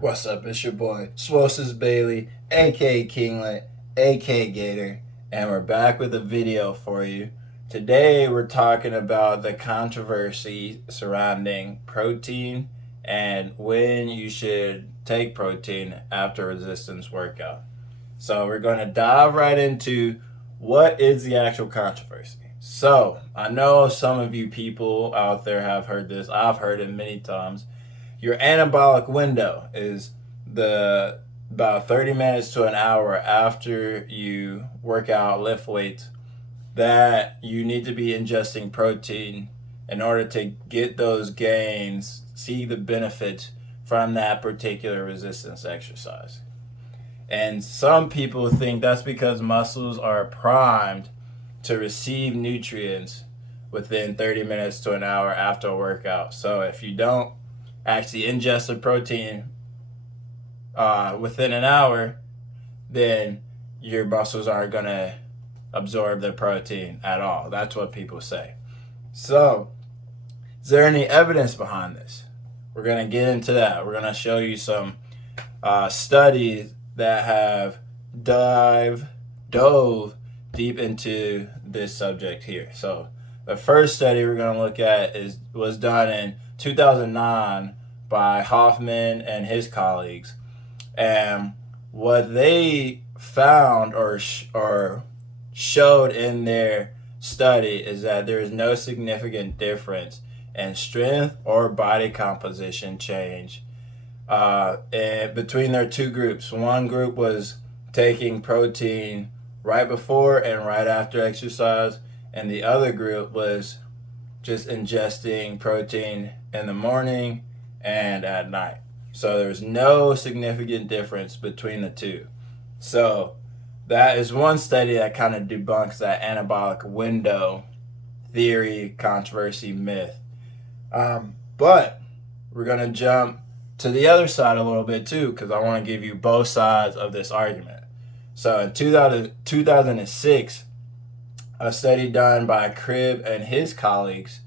What's up? It's your boy, Swoses Bailey, aka Kinglet, aka Gator, and we're back with a video for you. Today, we're talking about the controversy surrounding protein and when you should take protein after a resistance workout. So, we're going to dive right into what is the actual controversy. So, I know some of you people out there have heard this, I've heard it many times. Your anabolic window is the about 30 minutes to an hour after you work out, lift weights, that you need to be ingesting protein in order to get those gains, see the benefits from that particular resistance exercise. And some people think that's because muscles are primed to receive nutrients within 30 minutes to an hour after a workout. So if you don't actually ingest the protein within an hour, then your muscles aren't going to absorb the protein at all. That's what people say. So, is there any evidence behind this? We're going to get into that. We're going to show you some studies that have dove deep into this subject here. So, the first study we're going to look at was done in 2009 by Hoffman and his colleagues. And what they found or showed in their study is that there is no significant difference in strength or body composition change between their two groups. One group was taking protein right before and right after exercise, and the other group was just ingesting protein in the morning and at night. So there's no significant difference between the two. So that is one study that kind of debunks that anabolic window theory, controversy, myth. But we're going to jump to the other side a little bit too, because I want to give you both sides of this argument. So in 2006, a study done by Cribb and his colleagues,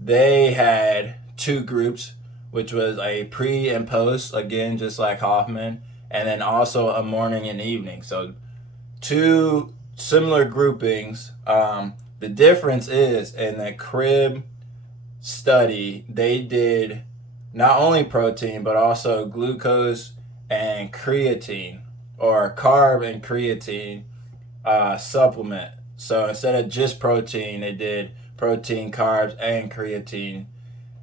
they had two groups, which was a pre and post, again, just like Hoffman, and then also a morning and evening. So two similar groupings. The difference is in the Cribb study, they did not only protein, but also glucose and creatine, or carb and creatine supplement. So instead of just protein, they did protein, carbs, and creatine.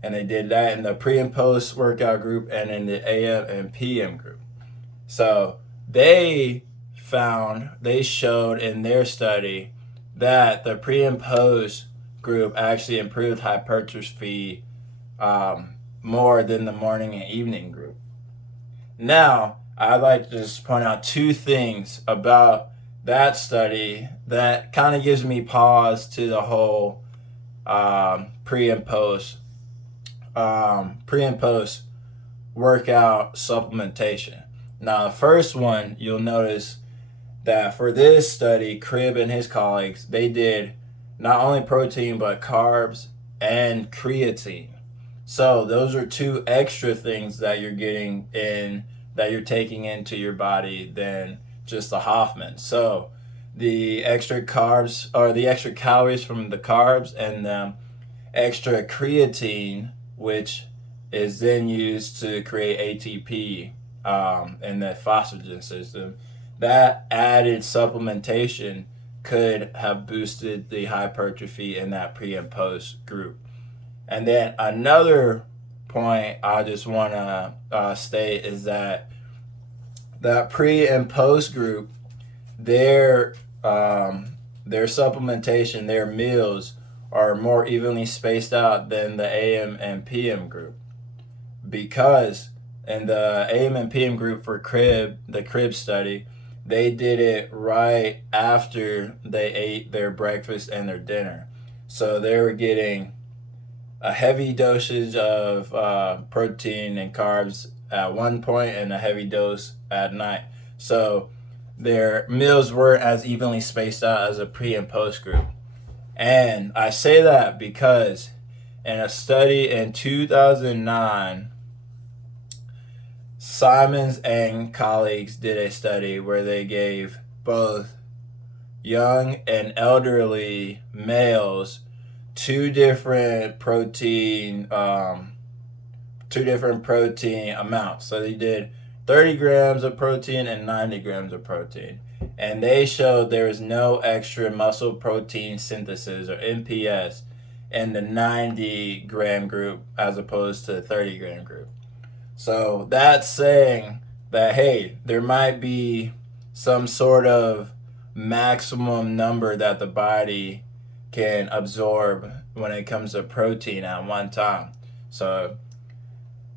And they did that in the pre and post workout group and in the AM and PM group. So they showed in their study that the pre and post group actually improved hypertrophy more than the morning and evening group. Now, I'd like to just point out two things about that study that kind of gives me pause to the whole pre and post workout supplementation. Now, the first one, you'll notice that for this study, Cribb and his colleagues, they did not only protein but carbs and creatine. So those are two extra things that you're getting in, that you're taking into your body than just the Hoffman. So the extra carbs, or the extra calories from the carbs, and the extra creatine, which is then used to create ATP in the phosphagen system, that added supplementation could have boosted the hypertrophy in that pre and post group. And then another point I just want to state is that pre and post group, their supplementation, their meals are more evenly spaced out than the AM and PM group, because in the AM and PM group for the Cribb study, they did it right after they ate their breakfast and their dinner. So they were getting a heavy dosage of protein and carbs at one point and a heavy dose at night. So their meals weren't as evenly spaced out as a pre and post group. And I say that because in a study in 2009, Simons and colleagues did a study where they gave both young and elderly males two different protein amounts. So they did 30 grams of protein and 90 grams of protein. And they showed there was no extra muscle protein synthesis, or MPS, in the 90 gram group as opposed to the 30 gram group. So that's saying that, hey, there might be some sort of maximum number that the body can absorb when it comes to protein at one time. So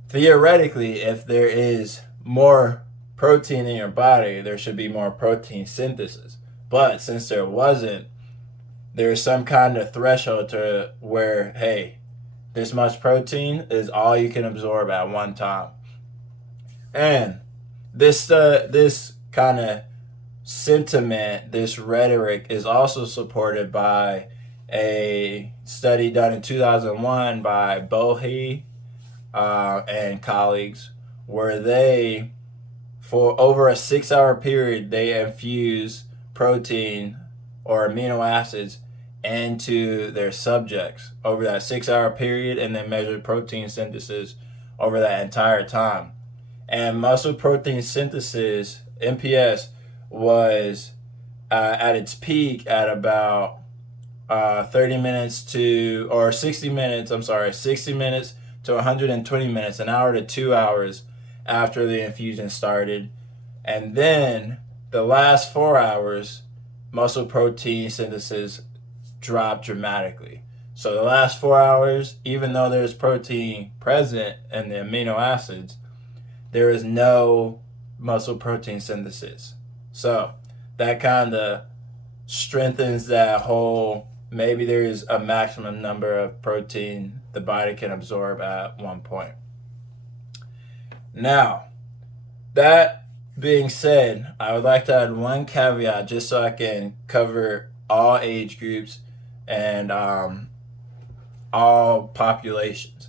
theoretically, if there is more protein in your body, there should be more protein synthesis. But since there wasn't, there's some kind of threshold to where, hey, this much protein is all you can absorb at one time. And this kind of sentiment, this rhetoric, is also supported by a study done in 2001 by Bohe and colleagues, where they, for over a 6-hour period, they infuse protein or amino acids into their subjects over that 6-hour period, and then measured protein synthesis over that entire time. And muscle protein synthesis, MPS, was at its peak at about 60 minutes to 120 minutes, an hour to 2 hours after the infusion started. And then the last 4 hours, muscle protein synthesis dropped dramatically. So the last 4 hours, even though there's protein present in the amino acids, there is no muscle protein synthesis. So that kind of strengthens that whole, maybe there is a maximum number of protein the body can absorb at one point. Now, that being said, I would like to add one caveat just so I can cover all age groups and all populations.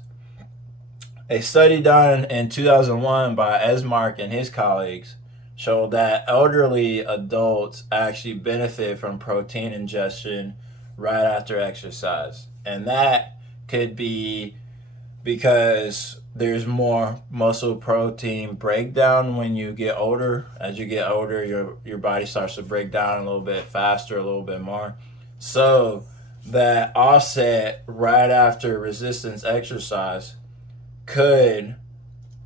A study done in 2001 by Esmark and his colleagues showed that elderly adults actually benefit from protein ingestion right after exercise. And that could be because there's more muscle protein breakdown when you get older. As you get older, your body starts to break down a little bit faster, a little bit more. So that offset right after resistance exercise could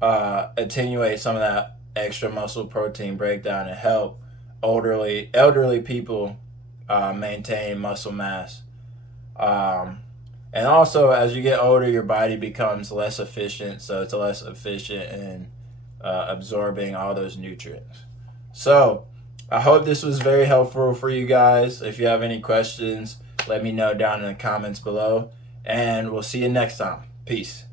attenuate some of that extra muscle protein breakdown and help elderly people maintain muscle mass. And also, as you get older, your body becomes less efficient, so it's less efficient in absorbing all those nutrients. So I hope this was very helpful for you guys. If you have any questions, let me know down in the comments below, and we'll see you next time. Peace.